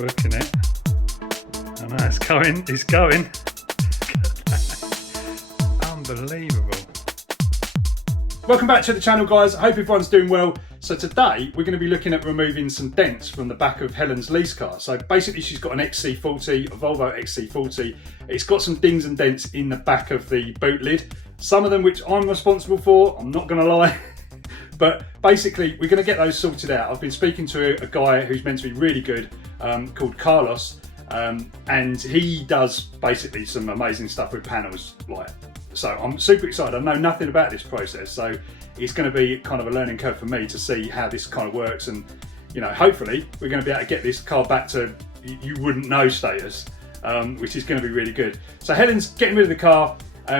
working it. I know it's going. Unbelievable. Welcome back to the channel, guys. I hope everyone's doing well. So today we're going to be looking at removing some dents from the back of Helen's lease car. So basically she's got an XC40, a Volvo XC40. It's got some dings and dents in the back of the boot lid. Some of them which I'm responsible for, I'm not going to lie. But basically we're going to get those sorted out. I've been speaking to a guy who's meant to be really good, called Carlos. And he does basically some amazing stuff with panels. So I'm super excited. I know nothing about this process, so it's going to be kind of a learning curve for me to see how this kind of works, and hopefully we're going to be able to get this car back to you wouldn't know status, which is going to be really good. So Helen's getting rid of the car.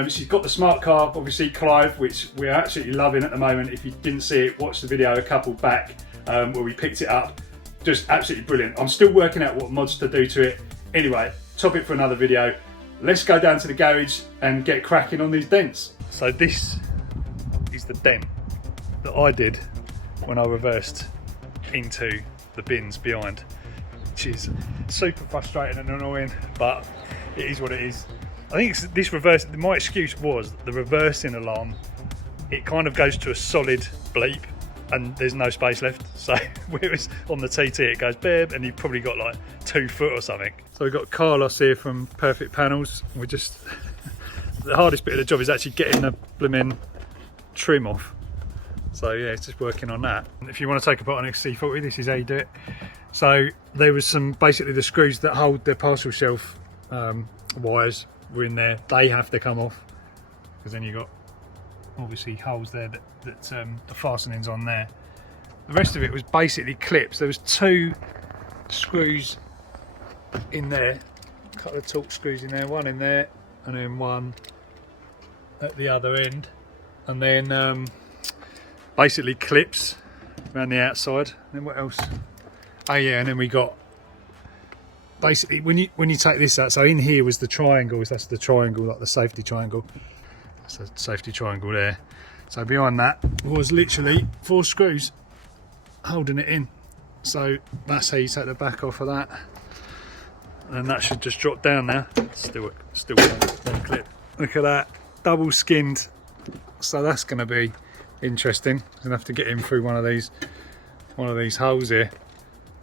She's got the smart car, obviously Clive, which we're absolutely loving at the moment. If you didn't see it, watch the video a couple back where we picked it up. Just absolutely brilliant. I'm still working out what mods to do to it. Anyway, topic for another video. Let's go down to the garage and get cracking on these dents. So this is the dent that I did when I reversed into the bins behind, which is super frustrating and annoying, but it is what it is. I think it's this reverse. My excuse was the reversing alarm. It kind of goes to a solid bleep and there's no space left. So whereas on the TT it goes beep and you've probably got like 2 foot or something. So we've got Carlos here from Perfect Panels. We're just, the hardest bit of the job is actually getting the blooming trim off. So yeah, it's just working on that. If you want to take apart an XC40, this is how you do it. So there was basically the screws that hold the parcel shelf wires were in there. They have to come off, because then you've got obviously holes there that the fastening's on there. The rest of it was basically clips. There was 2 screws in there, a couple of torque screws in there, one in there and then one at the other end, and then basically clips around the outside. And then what else? Oh yeah, and then we got basically when you take this out, so in here was the triangles. That's the triangle, like the safety triangle. That's a safety triangle there. So behind that was literally 4 screws holding it in. So that's how you take the back off of that. And that should just drop down now. Still one clip. Look at that, double skinned. So that's going to be interesting. I'm going to have to get in through one of these holes here.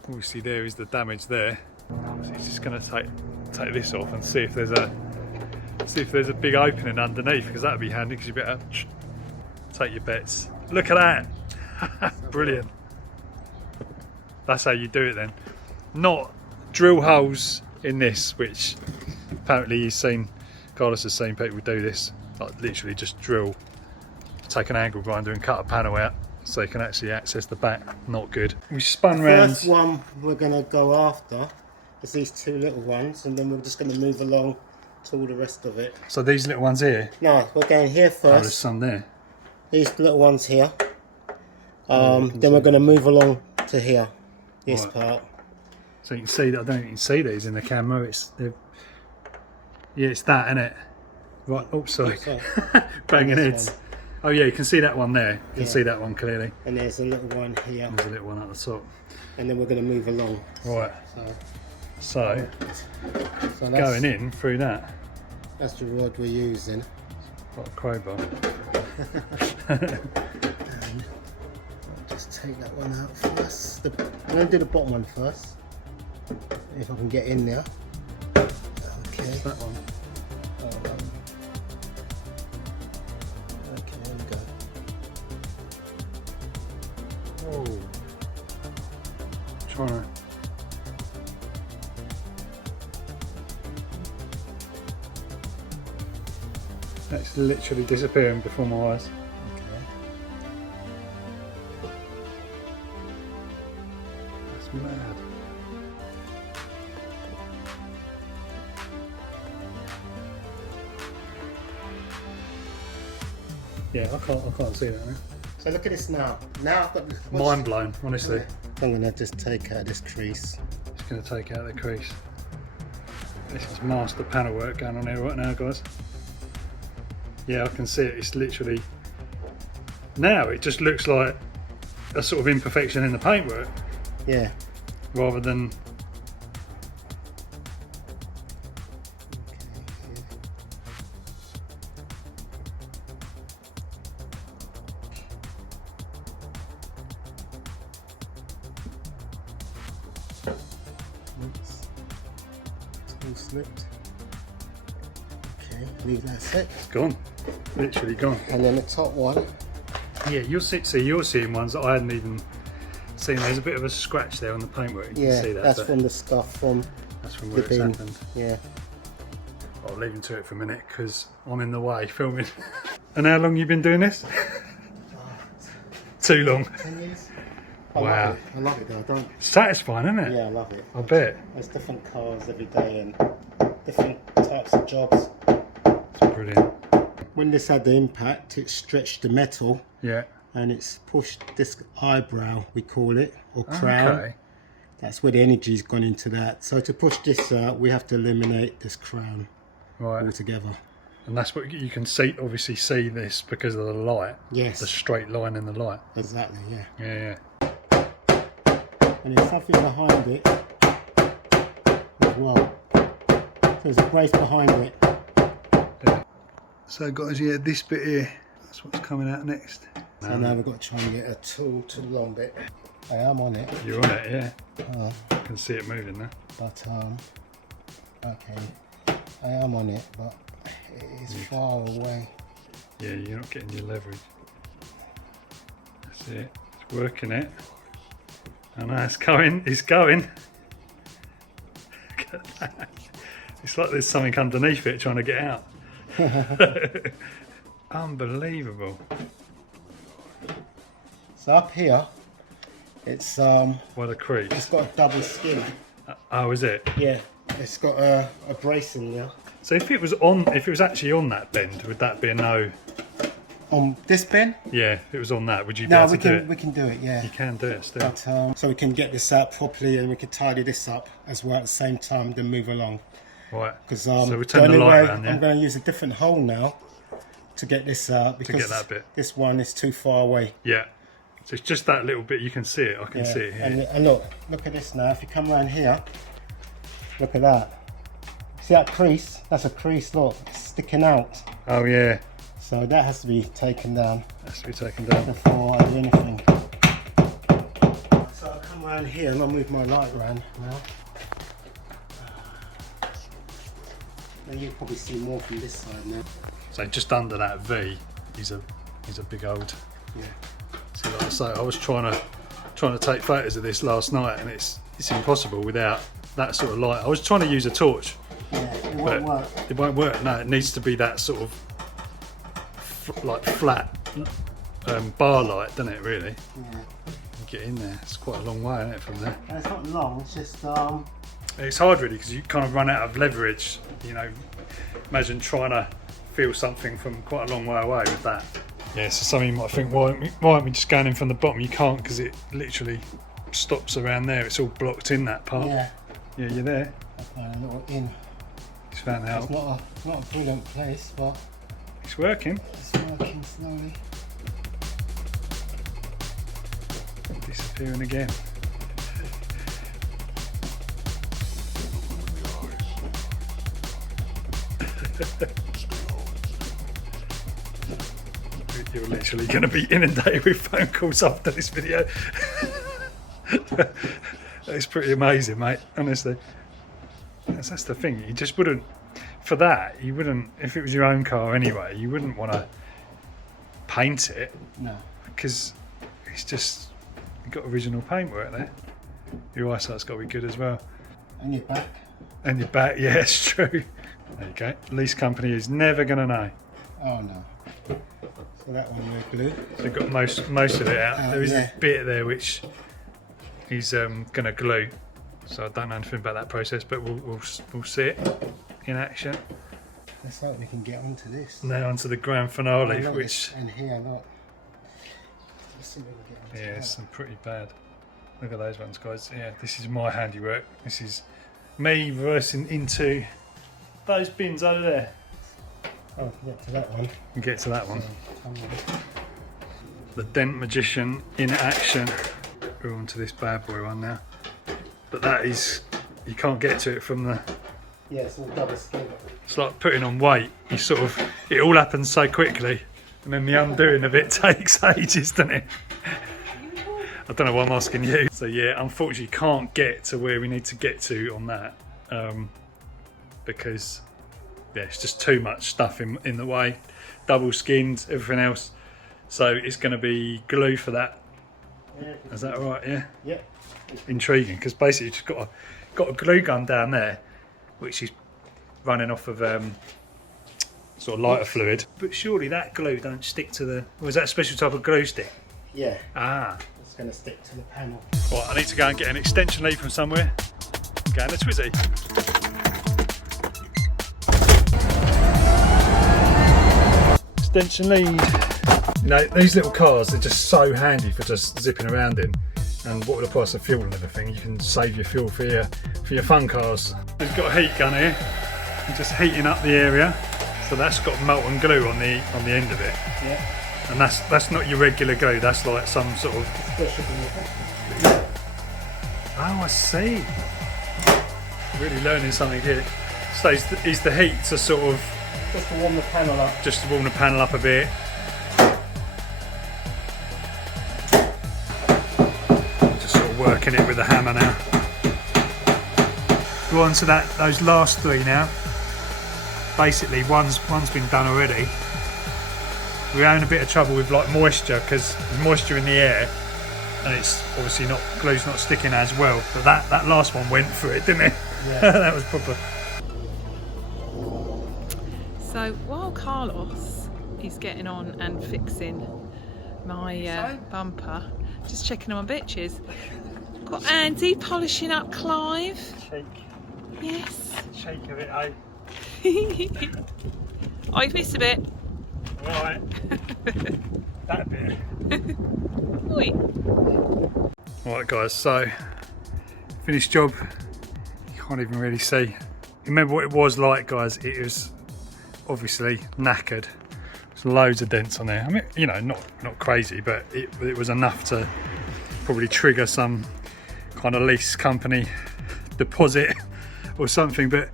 Obviously there is the damage there. So he's just going to take this off and see if there's a big opening underneath, because that would be handy, because you better take your bets. Look at that. Brilliant. That's how you do it then. Not drill holes in this, which apparently Carlos has seen people do this, like literally just drill, take an angle grinder and cut a panel out so you can actually access the back. Not good. We spun round. The first one we're going to go after is these 2 little ones, and then we're just going to move along to all the rest of it. So these little ones here? No, we're going here first. Oh, there's some there. These little ones here. Then we're going to move along to here, this part. So you can see that. I don't think you can see these in the camera. Yeah, it's that, isn't it? Right. Oh, sorry. Banging heads. One. Oh yeah, you can see that one there. You can see that one clearly. And there's a little one here. There's a little one at the top. And then we're going to move along. Right. So going in through that. That's the rod we're using. Like a crowbar. And I'll just take that one out first. I'm going to do the bottom one first. If I can get in there. Okay. What's that one? Okay, there we go. Whoa. Trying to. That's literally disappearing before my eyes. Okay. That's mad. Yeah, I can't see that now. So look at this now. Now I've got this. Mind blown, honestly. I'm going to just take out this crease. Just going to take out the crease. This is master panel work going on here right now, guys. Yeah, I can see it. It's literally, now it just looks like a sort of imperfection in the paintwork. Yeah. Rather than all slipped. Okay, leave that set. It's gone. Literally gone. And then the top one. Yeah, you're seeing ones that I hadn't even seen. There's a bit of a scratch there on the paintwork. You Yeah, can see that. that's from the stuff from that's from the where it's bin. happened. Yeah. I'll leave him to it for a minute because I'm in the way filming. And how long you been doing this? Too long. 10 years. Wow. I love it though. I don't. Satisfying, isn't it? Yeah, I love it. I bet. There's different cars every day and different types of jobs. It's brilliant. When this had the impact, it stretched the metal. Yeah. And it's pushed this eyebrow, we call it, or crown. Okay. That's where the energy's gone into that. So to push this out, we have to eliminate this crown altogether. And that's what you can see. Obviously, see this because of the light. Yes. The straight line in the light. Exactly. Yeah. Yeah. And there's something behind it as well. So there's a brace behind it. Yeah. So guys, yeah, this bit here, that's what's coming out next. So now we've got to try and get a tool to the long bit. I am on it. You're on it, yeah. I can see it moving there. But okay, I am on it, but it is far away. Yeah, you're not getting your leverage. That's it. It's working it. I know it's going. It's going. Look at that. It's like there's something underneath it trying to get out. Unbelievable. So up here, it's What a crease. it's got a double skin. Oh, is it? Yeah, it's got a brace in there. So if it was actually on that bend, would that be a no? On this bin? Yeah, if it was on that, would you be No, able to do it? we can do it. Yeah. You can do it still. But so we can get this out properly, and we can tidy this up as well at the same time, then move along. Right. Because so we turn the light around, yeah? I'm going to use a different hole now to get this out because get that bit. This one is too far away. Yeah. So it's just that little bit. You can see it. I can see it here. And look at this now. If you come around here, look at that. See that crease? That's a crease. Look, it's sticking out. Oh yeah. So that has to be taken down. Has to be taken down Before I do anything. So I'll come around here and I'll move my light around now. Then you'll probably see more from this side now. So just under that V, he's a big old. Yeah. See, like I say, I was trying to take photos of this last night, and it's impossible without that sort of light. I was trying to use a torch. Yeah, it won't work. It won't work. No, it needs to be that sort of like flat bar light, doesn't it? Really. Yeah. Get in there. It's quite a long way, isn't it, from there? And it's not long. It's just It's hard really because you kind of run out of leverage. You know, imagine trying to feel something from quite a long way away with that. Yeah, so some of you might think, why aren't we just going in from the bottom? You can't because it literally stops around there. It's all blocked in that part. yeah. Yeah, you're there. I found a little in. It's found out. It's not a brilliant place, but It's working. it's working slowly. Disappearing again. You're literally going to be inundated with phone calls after this video. It's pretty amazing, mate, honestly. That's the thing, you just wouldn't, for that, you wouldn't, if it was your own car anyway, you wouldn't want to paint it. No. Because it's just, you've got original paintwork there. Your eyesight's got to be good as well. And your back. And your back, yeah, it's true. There you go. Lease company is never going to know. Oh no. So that one we're glue. So you've got most of it out. There is yeah. this bit there which he's going to glue. So I don't know anything about that process, but we'll see it in action. Let's hope we can get onto this. Now onto the grand finale, look, which and here, look. Let's see if we can get onto yeah, that. it's some pretty bad. Look at those ones, guys. Yeah, this is my handiwork. This is me reversing into those bins over there. Oh, get to that one. And get to that one. Come on. The Dent Magician in action. We're on to this bad boy one now. But that is, you can't get to it from the... Yeah, it's all double skin. It's like putting on weight. You sort of, it all happens so quickly, and then the undoing of it takes ages, doesn't it? I don't know why I'm asking you. So yeah, unfortunately can't get to where we need to get to on that. because yeah, it's just too much stuff in the way. Double skinned, everything else. So it's going to be glue for that. Yeah. Is that all right? Yeah. Yeah. Intriguing, because basically you've got a glue gun down there, which is running off of sort of lighter fluid. But surely that glue don't stick to the. Or is that a special type of glue stick? Yeah. Ah. It's going to stick to the panel. Right, I need to go and get an extension lead from somewhere. Go and a Twizzy. Extension lead. You know, these little cars are just so handy for just zipping around in. And what with the price of fuel and everything, you can save your fuel for your fun cars. We've got a heat gun here. I'm just heating up the area. So that's got molten glue on the end of it. Yeah. And that's not your regular glue, that's like some sort of... Oh, I see. Really learning something here. So is the heat to sort of... Just to warm the panel up. Just to warm the panel up a bit. Just sort of working it with the hammer now. Go on to those last three now. Basically, one's been done already. We're having a bit of trouble with like moisture because there's moisture in the air, and it's obviously not, glue's not sticking as well. But that last one went for it, didn't it? Yeah. That was proper. So while Carlos is getting on and fixing my bumper, just checking on my bitches. Got Andy polishing up Clive. Shake. Yes. Shake of it, eh? Oh, you've missed a bit. Right. That bit. Right guys, so finished job. You can't even really see. Remember what it was like, guys? It was obviously knackered. There's loads of dents on there. I mean, you know, not crazy, but it was enough to probably trigger some kind of lease company deposit or something. But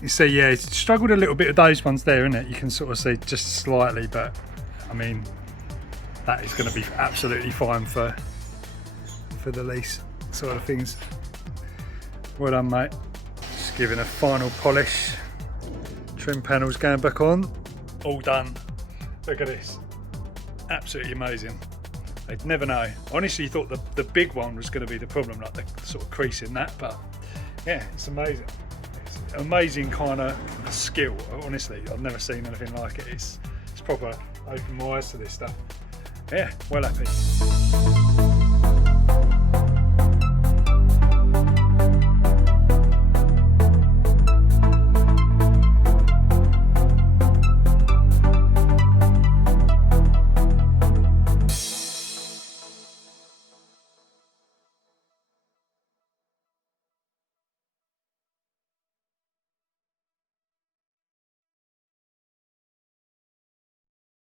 you see, yeah, it struggled a little bit with those ones there, isn't it? You can sort of see just slightly, but I mean, that is going to be absolutely fine for the lease sort of things. Well done, mate. Just giving a final polish. Trim panels going back on. All done. Look at this. Absolutely amazing. I'd never know. I honestly thought the big one was going to be the problem, like the sort of crease in that, but yeah, it's amazing. It's amazing kind of skill. Honestly, I've never seen anything like it. It's proper opened my eyes to this stuff. Yeah, well happy.